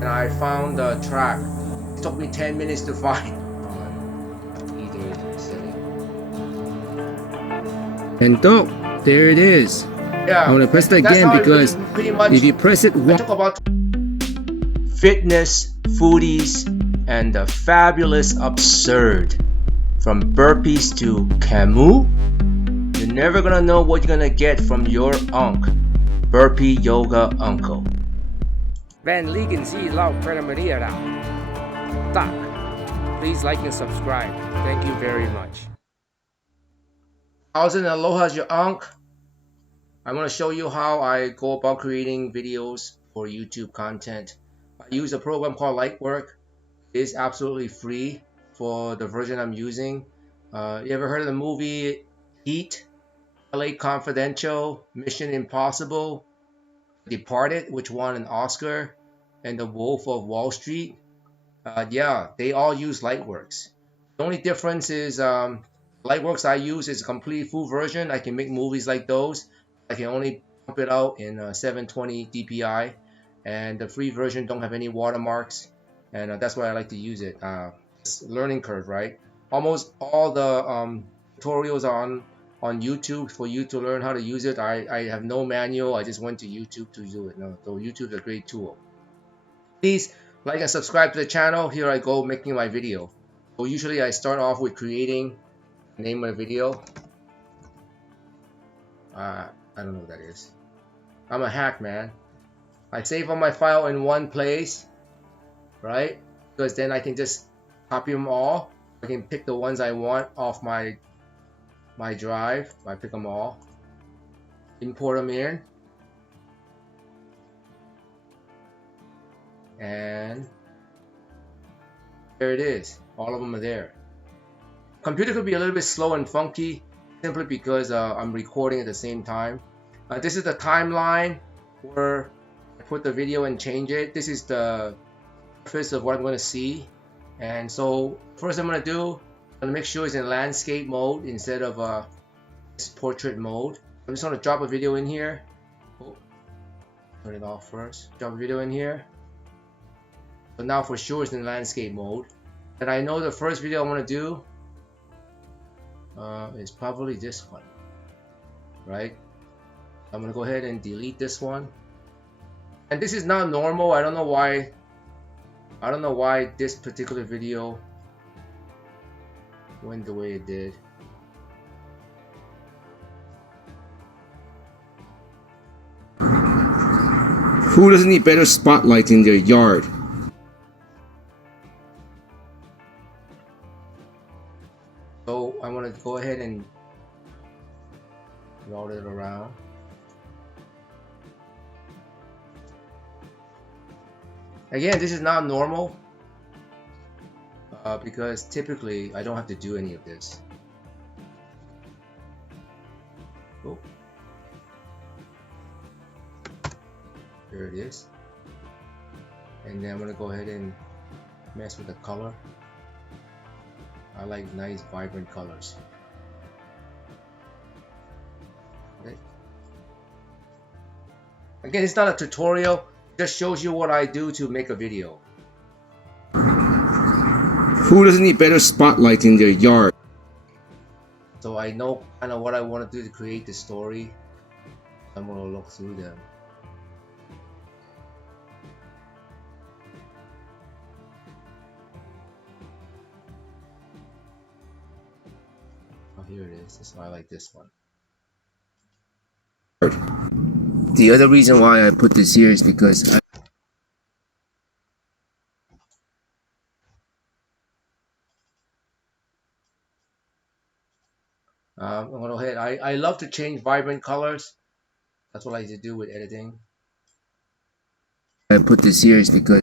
and I found the track. It took me 10 minutes to find either setting. And oh, there it is. Yeah, I want to press it that's again how it because pretty much. if you press it I once, talk about fitness, foodies, and the fabulous absurd. From burpees to Camus, you're never gonna know what you're gonna get from your burpee yoga uncle. Ben liggen Sie laut prenumerera. Tak. Please like and subscribe. Thank you very much. How's it? Aloha's your Unc. I want to show you how I go about creating videos for YouTube content. I use a program called Lightworks. It is absolutely free for the version I'm using. You ever heard of the movie Heat, LA Confidential, Mission Impossible, Departed, which won an Oscar, and The Wolf of Wall Street? Yeah, they all use Lightworks. The only difference is Lightworks I use is a complete full version. I can make movies like those. I can only pump it out in 720 dpi, and the free version don't have any watermarks, and that's why I like to use it. It's a learning curve, right? Almost all the tutorials are on YouTube for you to learn how to use it. I have no manual. I just went to YouTube to do it. No, so YouTube is a great tool. Please like and subscribe to the channel. Here I go making my video. So usually I start off with creating the name of the video. I don't know what that is. I'm a hack, man. I save all my file in one place, right? Because then I can just copy them all. I can pick the ones I want off my drive. I pick them all, import them in, and there it is. All of them are there. Computer could be a little bit slow and funky simply because I'm recording at the same time. This is the timeline where I put the video and change it. This is the surface of what I'm going to see. And so first I'm going to do, I'm going to make sure it's in landscape mode instead of this portrait mode. I'm just going to drop a video in here. Oh, turn it off first. Drop a video in here. So now for sure it's in landscape mode. And I know the first video I want to do is probably this one, right? I'm gonna go ahead and delete this one. And this is not normal. I don't know why this particular video went the way it did. who doesn't need better spotlight in their yard? So I want to go ahead and roll it around. Again, this is not normal because typically I don't have to do any of this. Oh. There it is. And then I'm going to go ahead and mess with the color. I like nice vibrant colors. Okay. Again, it's not a tutorial. It just shows you what I do to make a video. Who doesn't need better spotlight in their yard? So I know kind of what I want to do to create the story. I'm going to look through them. Oh, here it is. That's why I like this one. The other reason why I put this here is because I'm going to go ahead. I love to change vibrant colors. That's what I like to do with editing. I put this here is because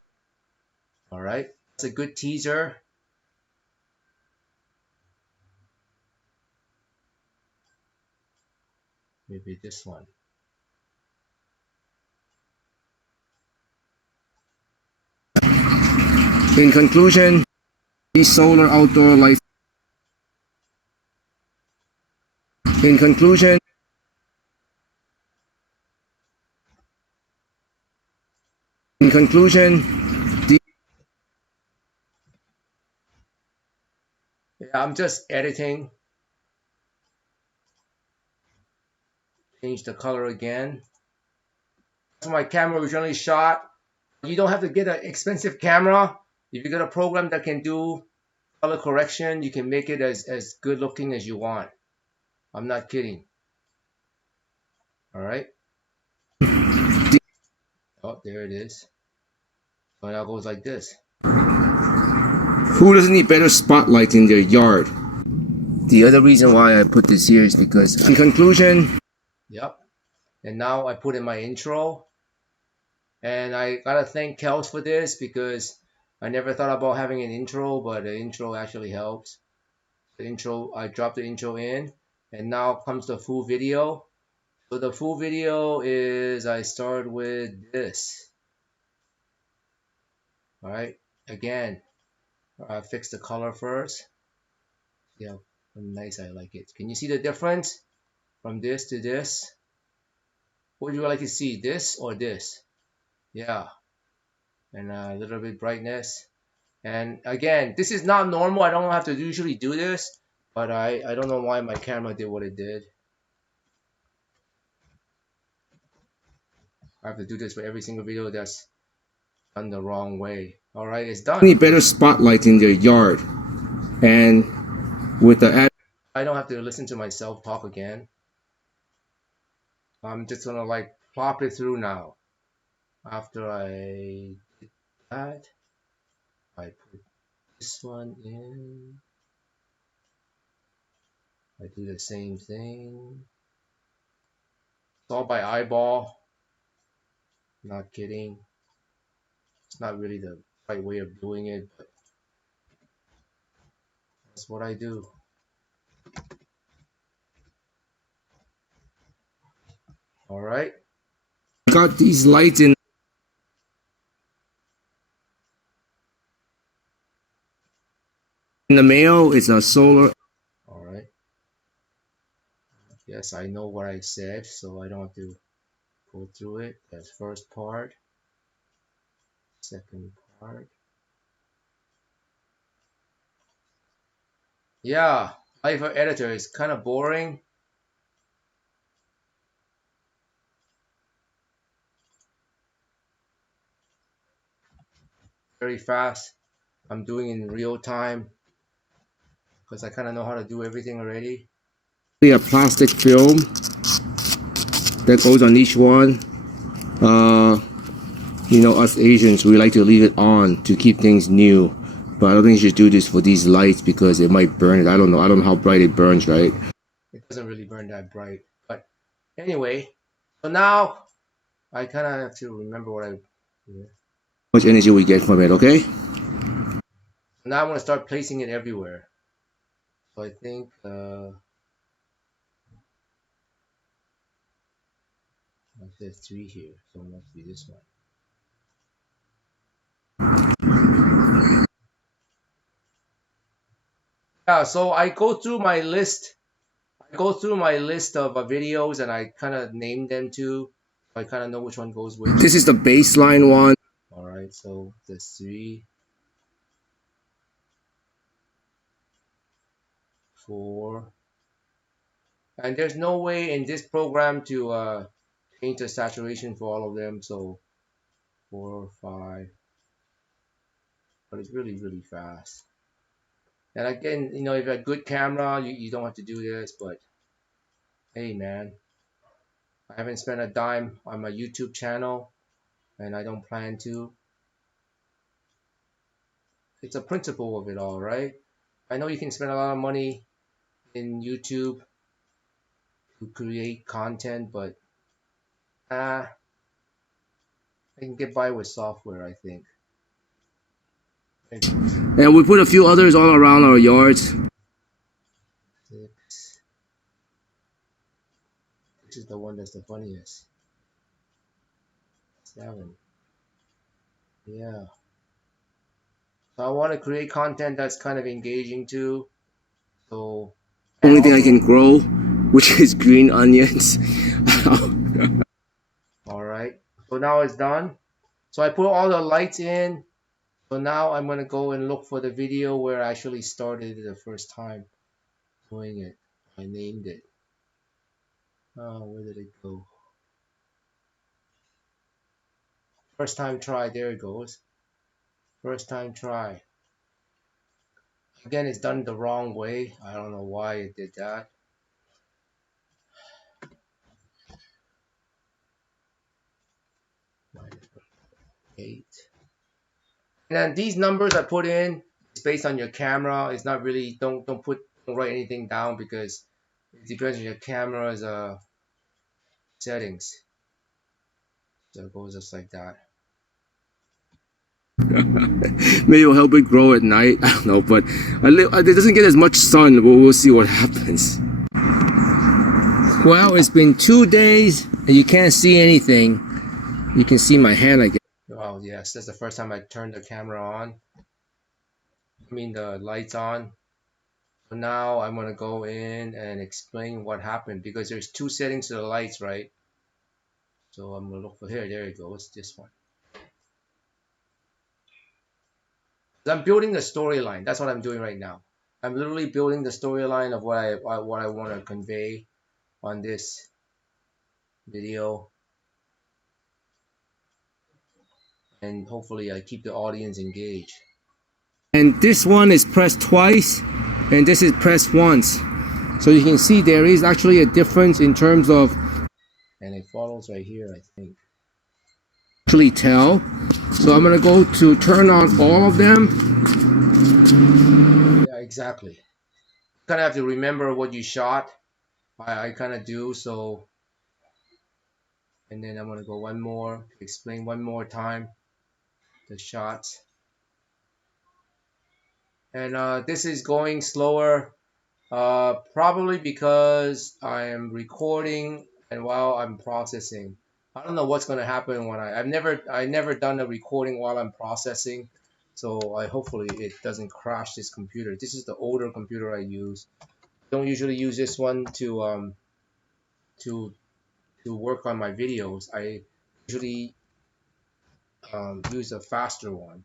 Alright, it's a good teaser. Maybe this one. in conclusion, these solar outdoor lights. In conclusion, Yeah, I'm just editing. Change the color again. That's my camera originally shot. You don't have to get an expensive camera. If you got a program that can do color correction, you can make it as good looking as you want. I'm not kidding. All right. Oh, there it is. So now it goes like this. Who doesn't need better spotlight in their yard? The other reason why I put this here is because, in conclusion, Yep. And now I put in my intro. And I gotta thank Kels for this because I never thought about having an intro, but the intro actually helps. The intro, I dropped the intro in, and now comes the full video. So the full video is I start with this. All right. Again, I fix the color first. See how nice I like it. Can you see the difference from this to this? What would you like to see, this or this? Yeah. And a little bit brightness. And again, this is not normal. I don't have to usually do this, but I don't know why my camera did what it did. I have to do this for every single video that's done the wrong way. All right, it's done. need better spotlight in their yard. And with the ad, I don't have to listen to myself talk again. I'm just gonna like plop it through now. After I did that, I put this one in. I do the same thing. It's all by eyeball. Not kidding. It's not really the right way of doing it, but that's what I do. All right. got these lights in the mail. It's a solar. All right. Yes, I know what I said, so I don't have to go through it. That's first part. Second part. Yeah, life of editor is kind of boring. Very fast. I'm doing in real time because I kind of know how to do everything already. A plastic film that goes on each one. You know, us Asians, we like to leave it on to keep things new. But I don't think you should do this for these lights because it might burn it. I don't know. I don't know how bright it burns, right? It doesn't really burn that bright. But anyway, so now I kind of have to remember what I... Yeah. How much energy we get from it, okay? Now I'm going to start placing it everywhere. So I think... there's 3 here, so it must be this one. Yeah, so I go through my list. I go through my list of videos and I kind of name them too. So I kind of know which one goes which. This is the baseline one. All right, so there's 3, 4, and there's no way in this program to change the saturation for all of them. So 4, 5, but it's really, really fast. And again, you know, if you have a good camera, you don't have to do this, but hey, man, I haven't spent a dime on my YouTube channel, and I don't plan to. It's a principle of it all, right? I know you can spend a lot of money in YouTube to create content, but I can get by with software, I think. And we put a few others all around our yards. 6. This is the one that's the funniest. 7. Yeah. So I want to create content that's kind of engaging too. So Only thing I can grow, which is green onions. all right. So now it's done. So I put all the lights in. So now I'm going to go and look for the video where I actually started the first time doing it. I named it. Oh, where did it go? First time try. There it goes. First time try. Again, it's done the wrong way. I don't know why it did that. -8. And then these numbers I put in, it's based on your camera. It's not really, don't write anything down because it depends on your camera's settings. So it goes just like that. Maybe it'll help it grow at night. I don't know, but it doesn't get as much sun. But we'll see what happens. Well, it's been 2 days and you can't see anything. You can see my hand, I guess. Oh yes, that's the first time I turned the camera on. I mean the lights on. So now I'm gonna go in and explain what happened because there's 2 settings to the lights, right? So I'm gonna look for here. There it goes. This one. I'm building the storyline. That's what I'm doing right now. I'm literally building the storyline of what I want to convey on this video, and hopefully I keep the audience engaged. And this one is pressed twice and this is pressed once. So you can see there is actually a difference in terms of, And it follows right here, I think. actually tell. So I'm gonna go to turn on all of them. Yeah, exactly. You kind of have to remember what you shot. I kind of do, so. And then I'm gonna go one more, explain one more time the shots. And this is going slower, probably because I am recording and while I'm processing. I don't know what's going to happen when I've never done a recording while I'm processing, so hopefully it doesn't crash this computer. This is the older computer I use. I don't usually use this one to work on my videos. I usually use a faster one,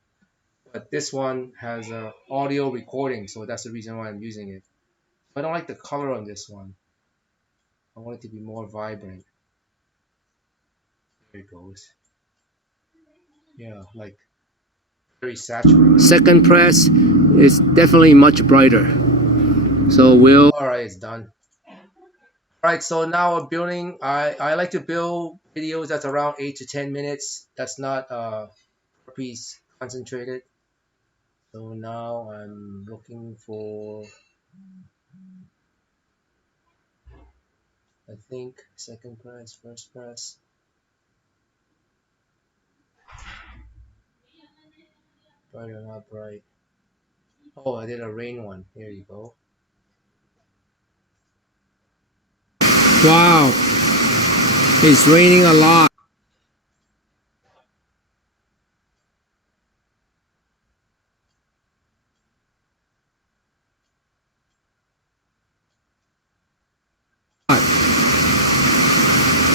but this one has a audio recording, so that's the reason why I'm using it. I don't like the color on this one. I want it to be more vibrant. There it goes. Yeah, like very saturated. Second press is definitely much brighter. So we'll. Alright, it's done. Alright, so now I'm building. I like to build videos that's around 8 to 10 minutes. That's not piece concentrated. So now I'm looking for, I think, second press, first press. Bright or not bright. Oh, I did a rain one. Here you go. Wow, it's raining a lot.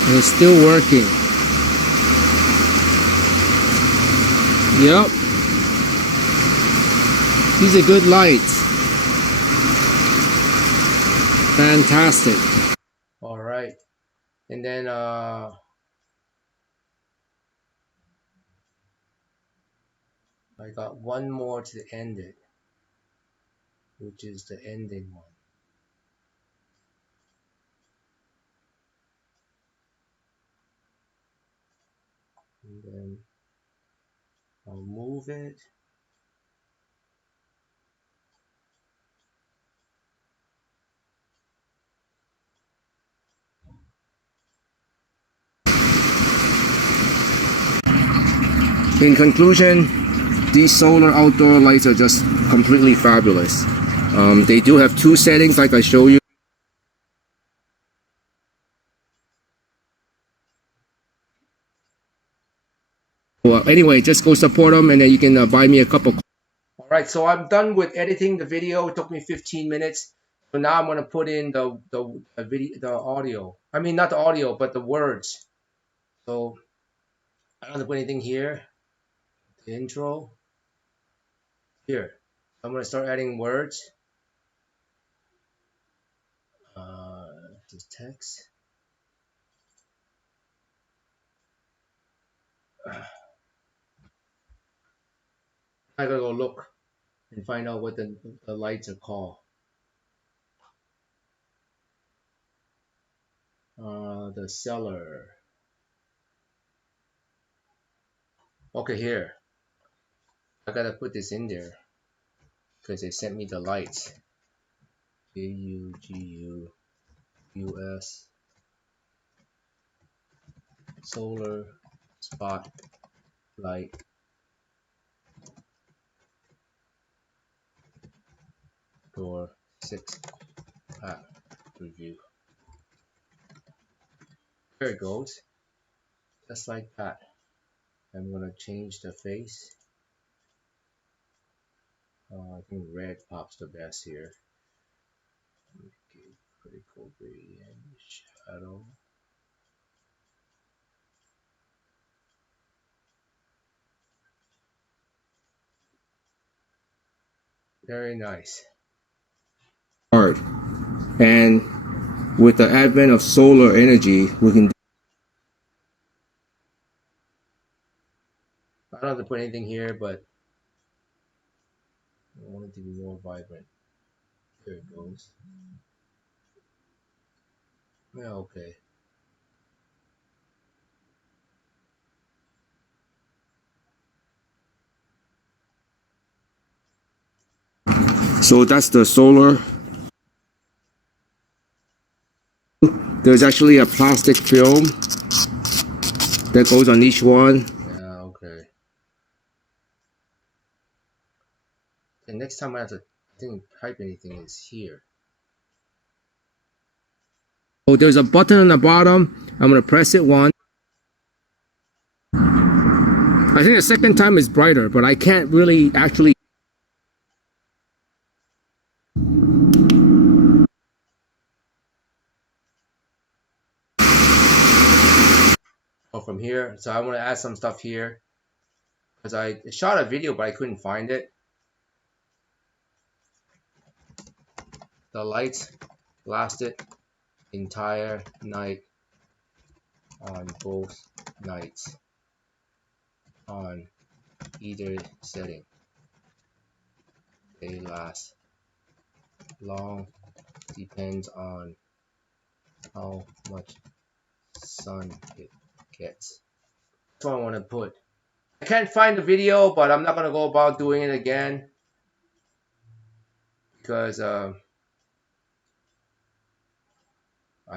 And it's still working. Yep. These are good lights. Fantastic. All right, and then I got one more to end it, which is the ending one. And then I'll move it. In conclusion, these solar outdoor lights are just completely fabulous. They do have 2 settings like I show you. Well, anyway, just go support them and then you can buy me a cup of. All right, so I'm done with editing the video. It took me 15 minutes. So now I'm gonna put in the video, the audio. I mean, not the audio, but the words. So I don't have to put anything here. The intro. Here, I'm gonna start adding words. Just text. I gotta go look and find out what the lights are called. The seller. Okay, here. I gotta put this in there because they sent me the lights. AUGUS solar spotlight door 6 pack review. There it goes, just like that. I'm gonna change the face. I think red pops the best here. Okay, critical gradient shadow. Very nice. Hard. And with the advent of solar energy, we can. I don't have to put anything here, but I want it to be more vibrant. There it goes. Yeah, okay. So that's the solar. There's actually a plastic film that goes on each one. Yeah, okay. And next time I have to type anything is here. Oh, there's a button on the bottom. I'm gonna press it once. I think the second time is brighter, but I can't really actually. Oh, from here. So I want to add some stuff here because I shot a video, but I couldn't find it. The lights lasted entire night on both nights on either setting. They last long, depends on how much sun it gets. That's what I want to put. I can't find the video, but I'm not going to go about doing it again because I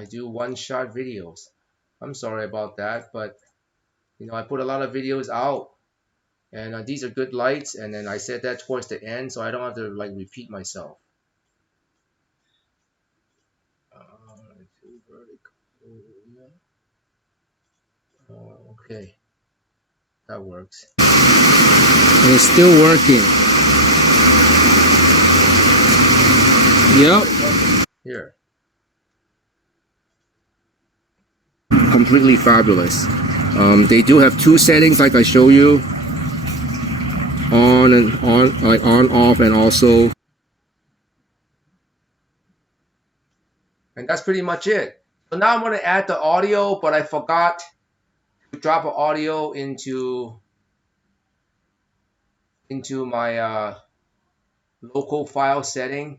do one-shot videos. I'm sorry about that, but you know, I put a lot of videos out, and these are good lights, and then I said that towards the end, so I don't have to like repeat myself. Okay, that works. And it's still working. Yep. Here. Completely fabulous. They do have two settings, like I show you. On and on, like on, off, and also. And that's pretty much it. So now I'm going to add the audio, but I forgot to drop an audio into my local file setting.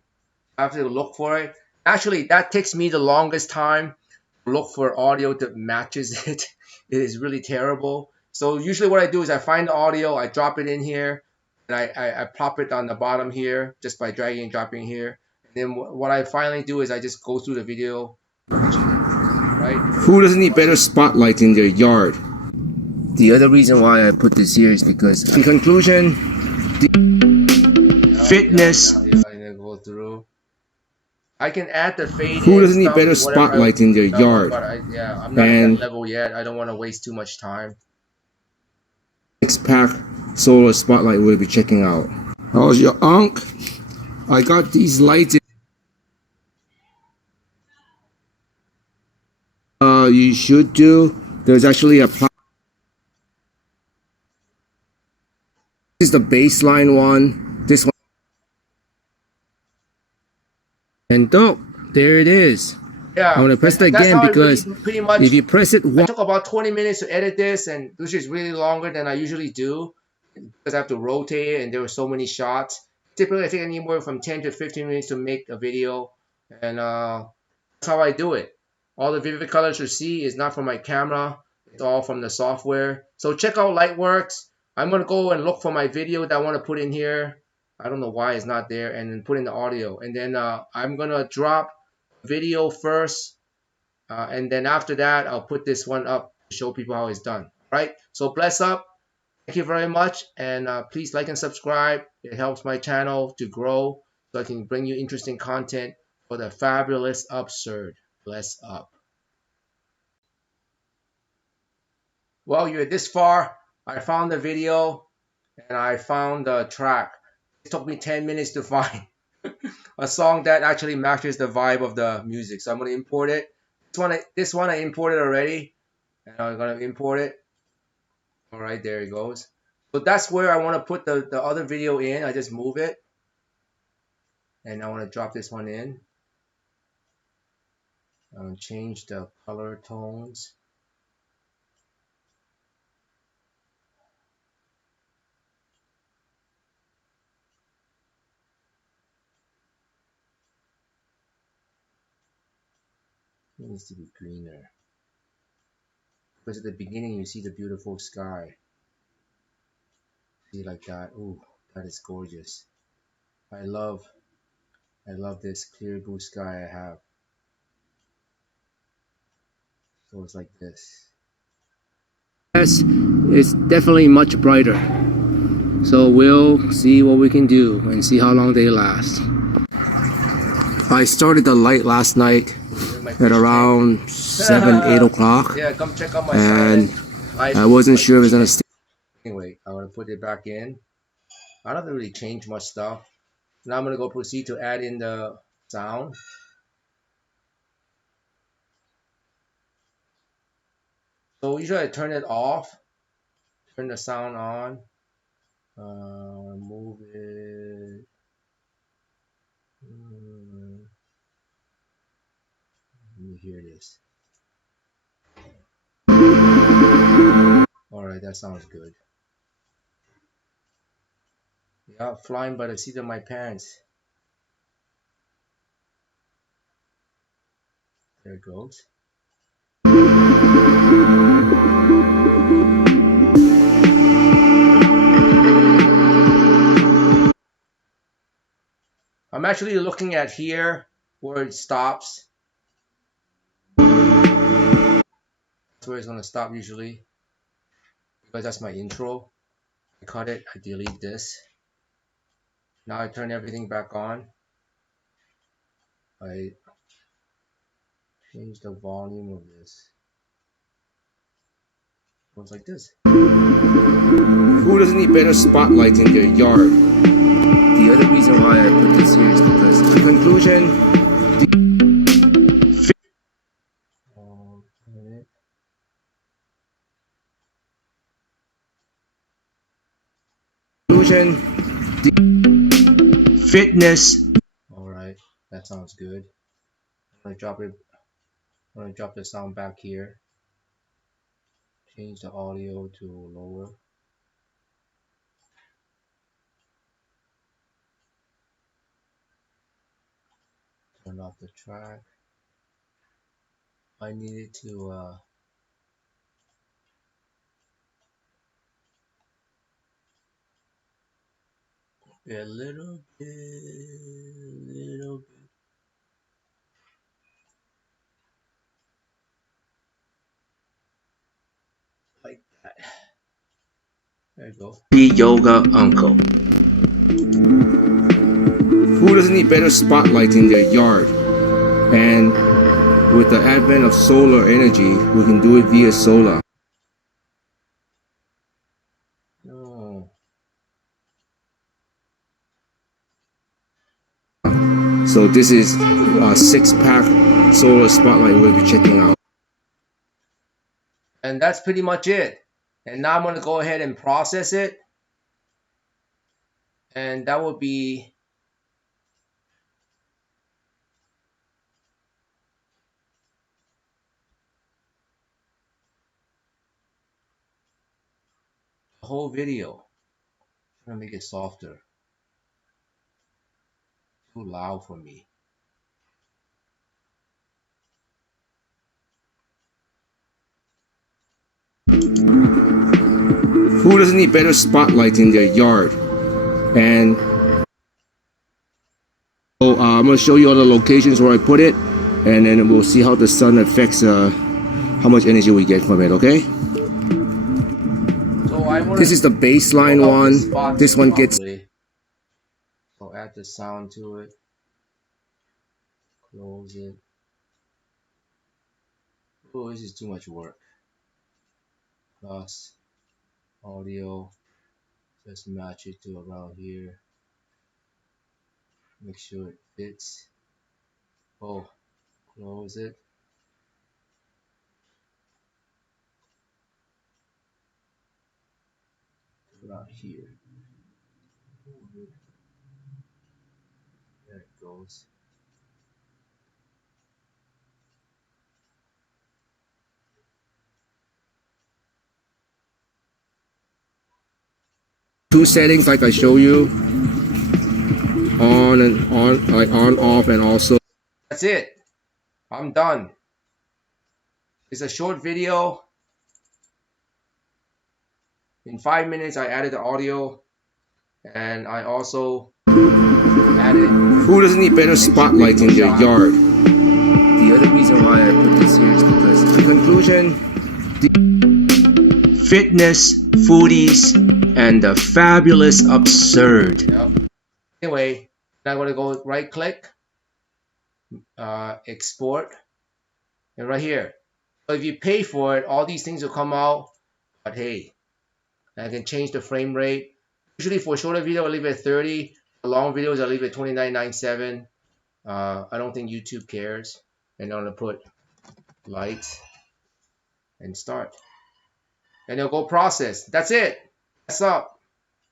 I have to look for it. Actually, that takes me the longest time to look for audio that matches it. It is really terrible. So usually what I do is I find the audio, I drop it in here, and I plop it on the bottom here just by dragging and dropping here. And then what I finally do is I just go through the video, right? Who doesn't need better spotlights in their yard? The other reason why I put this here is because, in conclusion, fitness. I go through. I can add the fade. Who doesn't need better spotlights in their yard? But I'm not at that level yet. I don't want to waste too much time. 6-pack solar spotlight we'll be checking out. How's your unk? I got these lights. You should do. There's actually a. This is the baseline one. This one. And there it is. I'm Yeah, gonna press it and that's again how it because pretty much. if you press it I once, took about 20 minutes to edit this, and which is really longer than I usually do because I have to rotate it, and there were so many shots. Typically, I take anywhere from 10 to 15 minutes to make a video, and that's how I do it. All the vivid colors you see is not from my camera; it's all from the software. So check out Lightworks. I'm gonna go and look for my video that I want to put in here. I don't know why it's not there, and then put in the audio, and then I'm gonna drop video first, and then after that I'll put this one up to show people how it's done. All right, so bless up. Thank you very much, and please like and subscribe. It helps my channel to grow so I can bring you interesting content for the fabulous absurd. Bless up. Well, you're this far. I found the video and I found the track. It took me 10 minutes to find a song that actually matches the vibe of the music. So I'm going to import it. This one I imported already, and I'm going to import it. All right, there it goes. So that's where I want to put the other video in. I just move it, and I want to drop this one in. I'm going to change the color tones. It needs to be greener. Because at the beginning you see the beautiful sky. See, like that. Ooh, that is gorgeous. I love this clear blue sky I have. So it's like this. yes, it's definitely much brighter. So we'll see what we can do and see how long they last. I started the light last night at around 7, 8 o'clock. Yeah, come check out my and live. I wasn't sure if it was gonna stay. Anyway, I want to put it back in. I don't really change much stuff. Now I'm going to go proceed to add in the sound. So usually I turn it off, turn the sound on, move it. Let me hear this. All right, that sounds good. Yeah, flying by the seat of my pants. There it goes. I'm actually looking at here where it stops. That's where it's gonna stop usually, because that's my intro. I cut it, I delete this. Now I turn everything back on. I change the volume of this. It goes like this. Who doesn't need better spotlights in their yard? The other reason why I put this here is because in conclusion, Fitness. All right, that sounds good. I'm gonna drop it. I'm gonna drop the sound back here. Change the audio to lower. Turn off the track. I needed to be a little bit like that. There you go. The yoga uncle. who doesn't need better spotlights in their yard? And with the advent of solar energy, we can do it via solar. Oh. So this is a 6-pack solar spotlight we'll be checking out. And that's pretty much it. And now I'm going to go ahead and process it. And that will be the whole video. I'm gonna make it softer. Too loud for me. Who doesn't need better spotlights in their yard? And so I'm gonna show you all the locations where I put it, and then we'll see how the sun affects how much energy we get from it. Okay. So this is the baseline one. This one gets. So add the sound to it. Close it. Oh, this is too much work. Plus audio. Just match it to around here. Make sure it fits. Oh, close it. Around here. There it goes. Two settings like I show you. On and on, like on, off, and also. That's it. I'm done. It's a short video. In 5 minutes, I added the audio, and I also added. Who doesn't need better spotlights in their yard? The other reason why I put this here is because, in conclusion, Fitness, foodies, and the fabulous absurd. Yep. Anyway, I'm going to go right click, export, and right here. So if you pay for it, all these things will come out, but hey, I can change the frame rate. Usually for shorter video, I leave it at 30. For long videos, I leave it at 29.97. I don't think YouTube cares. And I'm going to put lights and start. And it'll go process. That's it. That's up.